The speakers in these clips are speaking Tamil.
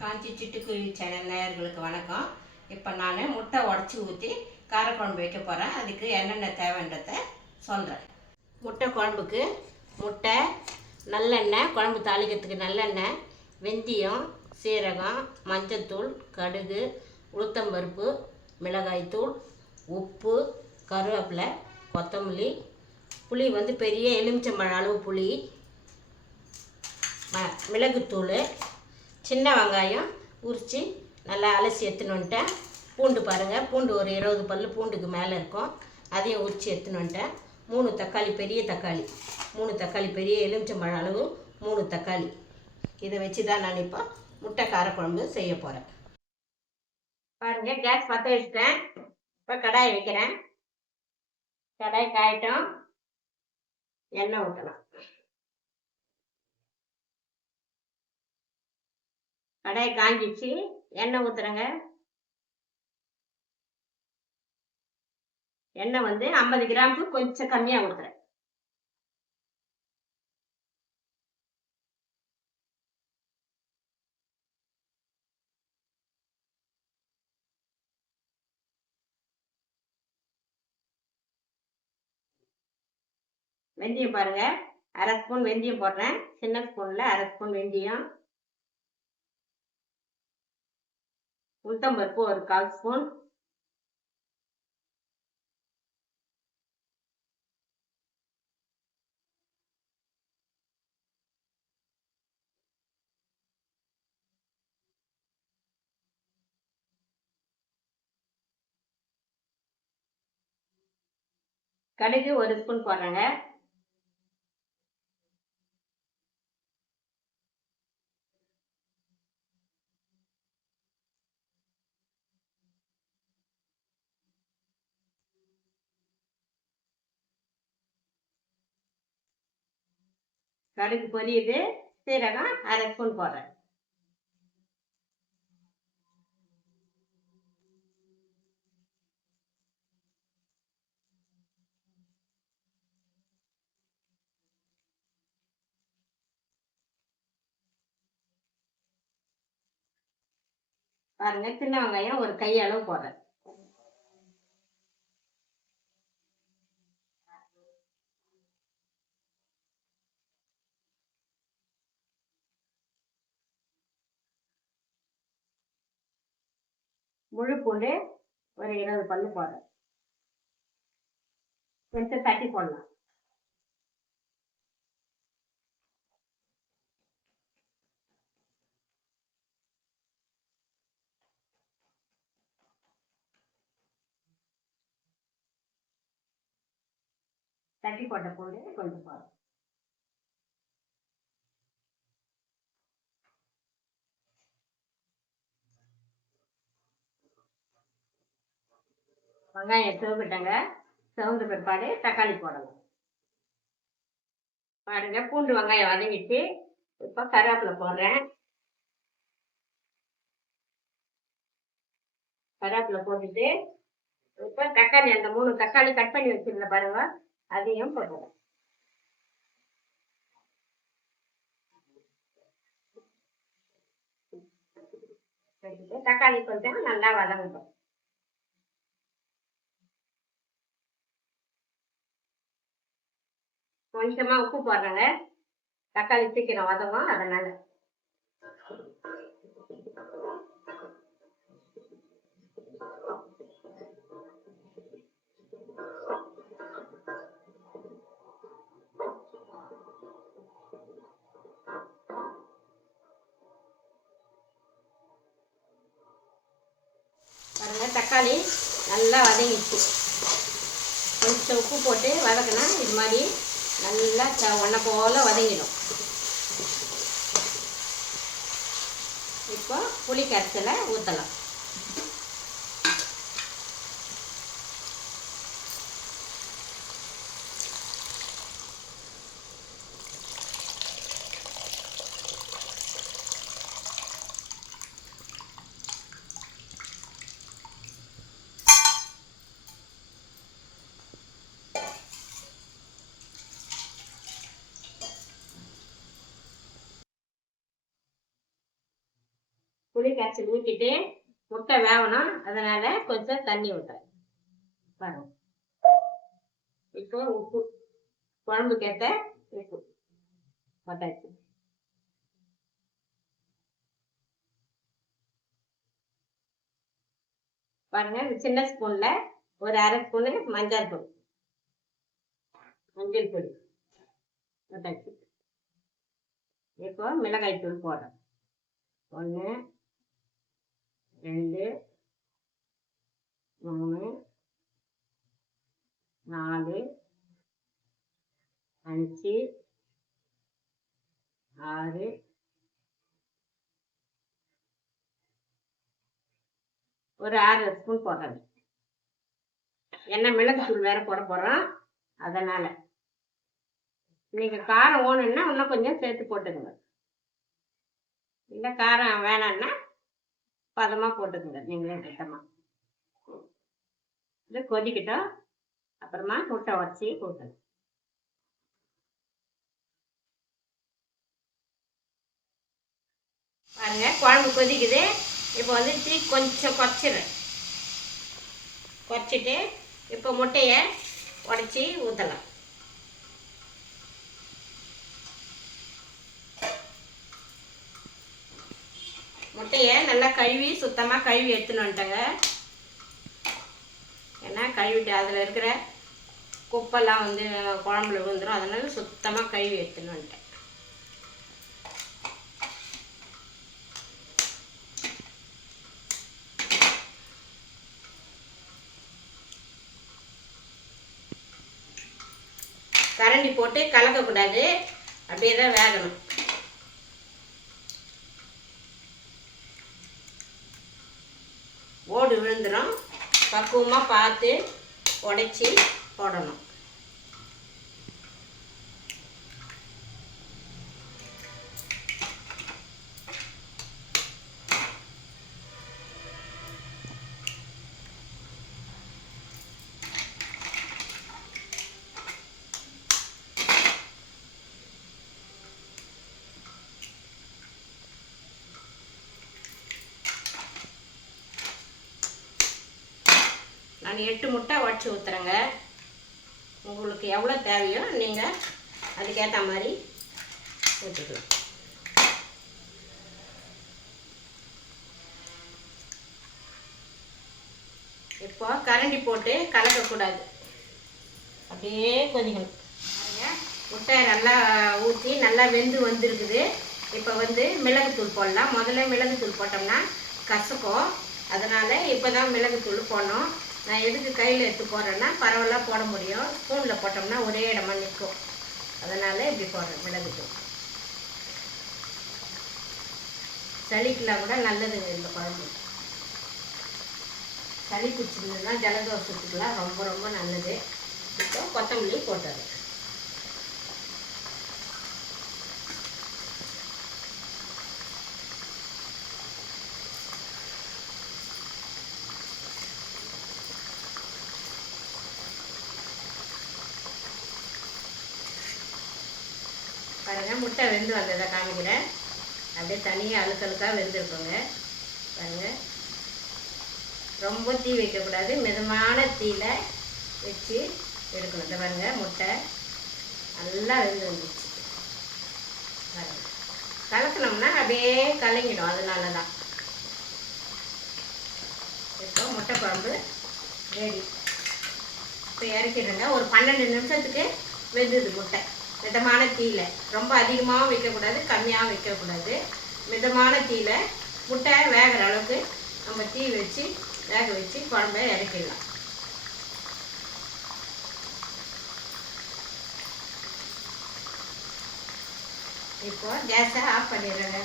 காஞ்சி சிட்டுக்குருவி சேனல் நேயர்களுக்கு வணக்கம். இப்போ நான் முட்டை உடச்சி ஊற்றி காரக்குழம்பு வைக்க போகிறேன். அதுக்கு என்னென்ன தேவைன்றதை சொல்கிறேன். முட்டை குழம்புக்கு முட்டை, நல்லெண்ணெய், குழம்பு தாளிக்கிறதுக்கு நல்லெண்ணெய், வெந்தயம், சீரகம், மஞ்சத்தூள், கடுகு, உளுத்தம்பருப்பு, மிளகாய்த்தூள், உப்பு, கருவேப்பிலை, கொத்தமல்லி, புளி பெரிய எலுமிச்சம்பழம் அளவு புளி, மிளகுத்தூள், சின்ன வெங்காயம் உரித்து நல்லா அலசி எடுத்துன்னு வந்துட்டேன். பூண்டு பாருங்கள், பூண்டு ஒரு 20 பல் பூண்டுக்கு மேலே இருக்கும், அதையும் உரித்து எடுத்துன்னு வந்துட்டேன். 3 தக்காளி, பெரிய தக்காளி 3 தக்காளி, பெரிய எலுமிச்சம்பழம் அளவு 3 தக்காளி. இதை வச்சு தான் நான் இப்போ முட்டை காரக்குழம்பு செய்ய போகிறேன். பாருங்கள், கேஸ் பற்ற வச்சுட்டேன். இப்போ கடாயை வைக்கிறேன். கடாய் காயட்டும். எண்ணெய் ஊற்றலாம். கடாய் காஞ்சிச்சு, எண்ணெய் ஊற்றுறேங்க. எண்ணெய் 50 கிராமுக்கு கொஞ்சம் கம்மியாக ஊற்றுறேன். வெந்தயம் பாருங்க, 1/2 ஸ்பூன் வெந்தயம் போடுறேன். சின்ன ஸ்பூனில் 1/2 ஸ்பூன் வெந்தயம். உளுத்தம்பருப்பு ஒரு 1/4 ஸ்பூன். கடுகு 1 ஸ்பூன் போடுறேங்க. கடுகு பொரியுது, சீரகம் 1/2 ஸ்பூன் போடுறேன். பாருங்க, சின்ன வெங்காயம் ஒரு கை அளவு போடுறேன். முழு பூண்டு ஒரு 20 பல்லு போடுறேன். கொஞ்சம் தட்டி போடலாம். தட்டி போட்ட பூண்டு கொஞ்சம் போடுறேன். வெங்காயம் சிவக்கிட்டங்க. சிவந்த பிற்பாடு தக்காளி போடணும். பாருங்க, பூண்டு வெங்காயம் வதங்கிட்டு இப்போ கருவேப்பிலை போடுறேன். கருவேப்பிலை போட்டுட்டு இப்போ தக்காளி, அந்த 3 தக்காளி கட் பண்ணி வச்சிருந்தேன் பாருங்க, அதையும் போடுறேன். தக்காளி கொஞ்சம் நல்லா வதங்கட்டும். கொஞ்சமா உப்பு போடுறேங்க, தக்காளி சீக்கிரம் வதங்கும் அதனால. பாருங்க, தக்காளி நல்லா வதங்கிச்சு. கொஞ்சம் உப்பு போட்டு வதக்கினா இது மாதிரி நல்லா ஒன்றை போல வதங்கிடும். இப்போ புளி கரைசலை ஊற்றலாம். புளி கரைச்சி ஊற்றிட்டு முட்டை வேகணும், அதனால கொஞ்சம் தண்ணி ஊற்றுறேன் பாருங்க. இப்போ உப்பு குழம்புக்கேற்ற உப்பு போட்டாச்சு. பாருங்க, இந்த சின்ன ஸ்பூன்ல ஒரு அரை ஸ்பூனு மஞ்சள் பொடி போட்டாச்சு. இப்போ மிளகாய் தூள் போடுறேன். 1 2 3 4 5 6 ஒரு 6 ஸ்பூன் போடுறேன். ஏன்னா மிளகு தூள் வேற போட போகிறோம், அதனால் நீங்கள் காரம் வேணும்னா இன்னும் கொஞ்சம் சேர்த்து போட்டுக்கோங்க. இல்லை காரம் வேணான்னா பதமாக போட்டுக்கோங்க நீங்களே கட்டமாக. இது கொதிக்கிட்டோம், அப்புறமா முட்டை உடச்சி போட்டுங்க. பாருங்க, குழம்பு கொதிக்குது. இப்போ வந்து தீ கொஞ்சம் குறைச்சிட்டு இப்போ முட்டையை உடச்சி ஊற்றலாம். முட்டையை நல்லா கழுவி சுத்தமாக கழுவி எடுத்துன்னு வந்துட்டேங்க. ஏன்னா கழுவிட்டு அதில் இருக்கிற குப்பெல்லாம் வந்து குழம்புல விழுந்துடும், அதனால சுத்தமாக கழுவி எடுத்துன்னு வந்துட்டேன். கரண்டி போட்டு கலக்கக்கூடாது, அப்படியே தான் வேகணும். ஓடு விழுந்துடும், பக்குவமாக பார்த்து உடைச்சி போடணும். நான் 8 முட்டை உடச்சி ஊற்றுறேங்க. உங்களுக்கு எவ்வளோ தேவையோ நீங்கள் அதுக்கேற்ற மாதிரி ஊற்றிக்கலாம். இப்போ கரண்டி போட்டு கலக்கக்கூடாது, அப்படியே கொதிக்கணும். முட்டை நல்லா ஊற்றி நல்லா வெந்து வந்துருக்குது. இப்போ வந்து மிளகுத்தூள் போடலாம். முதல்ல மிளகுத்தூள் போட்டோம்னா கசக்கும், அதனால் இப்போ தான் மிளகுத்தூள் போடணும். நான் எதுக்கு கையில் எடுத்து போடுறேன்னா பரவலாக போட முடியும், ஸ்பூனில் போட்டோம்னா ஒரே இடமா நிற்கும், அதனால் இப்படி போடுறேன் மிளகுத்தூள். சளிக்கெலாம் கூட நல்லதுங்க இந்த குழம்பு. சளி பிடிச்சிருந்ததுன்னா ஜலதோஷத்துக்குலாம் ரொம்ப ரொம்ப நல்லது. இப்போ கொத்தமல்லி போட்டுறேன். பாருங்கள், முட்டை வெந்து வந்ததை காமிக்கிறேன். அப்படியே தனியாக அழுக்கழுக்காக வெந்திருக்குங்க. பாருங்கள், ரொம்ப தீ வைக்கக்கூடாது, மிதமான தீயில வச்சு எடுக்கணும். இந்த பாருங்கள், முட்டை நல்லா வெந்து வந்துச்சு. பாருங்கள், கலக்கணும்னா அப்படியே கலங்கிடும், அதனால தான். இப்போ முட்டை குழம்பு ரெடி. இப்போ இறக்கிடுங்க. ஒரு 12 நிமிஷத்துக்கு வெந்துது முட்டை. மிதமான தீயில, ரொம்ப அதிகமாகவும் வைக்கக்கூடாது, கம்மியாகவும் வைக்கக்கூடாது. மிதமான தீயில முட்டை வேகிற அளவுக்கு நம்ம தீ வச்சு வேக வச்சு குழம்ப இறக்கிடலாம். இப்போ கேஸை ஆஃப் பண்ணிடுறேங்க.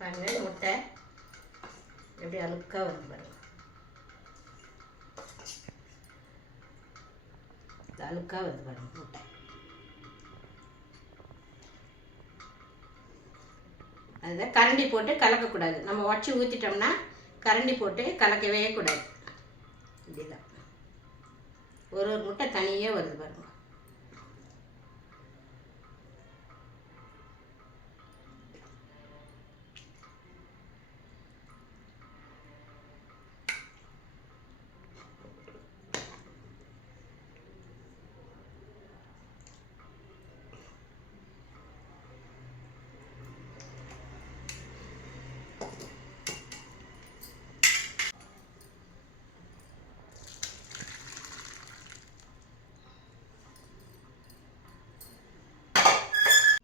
பாருங்க, முட்டை எப்படி அழுக்காக வரும் பாருங்க. அழுக்காக வருது பாருங்க முட்டை. அதை கரண்டி போட்டு கலக்கக்கூடாது. நம்ம உடச்சி ஊற்றிட்டோம்னா கரண்டி போட்டு கலக்கவே கூடாது. இப்படிதான் ஒரு முட்டை தனியே வருது பாருங்க.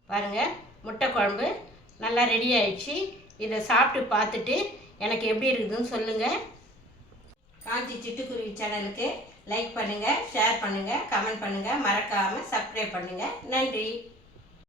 பாருங்கள், முட்டை குழம்பு நல்லா ரெடி ஆயிடுச்சு. இதை சாப்பிட்டு பார்த்துட்டு எனக்கு எப்படி இருக்குதுன்னு சொல்லுங்கள். காஞ்சி சிட்டுக்குருவி சேனலுக்கு லைக் பண்ணுங்கள், ஷேர் பண்ணுங்கள், கமெண்ட் பண்ணுங்கள், மறக்காமல் சப்ஸ்கிரைப் பண்ணுங்கள். நன்றி.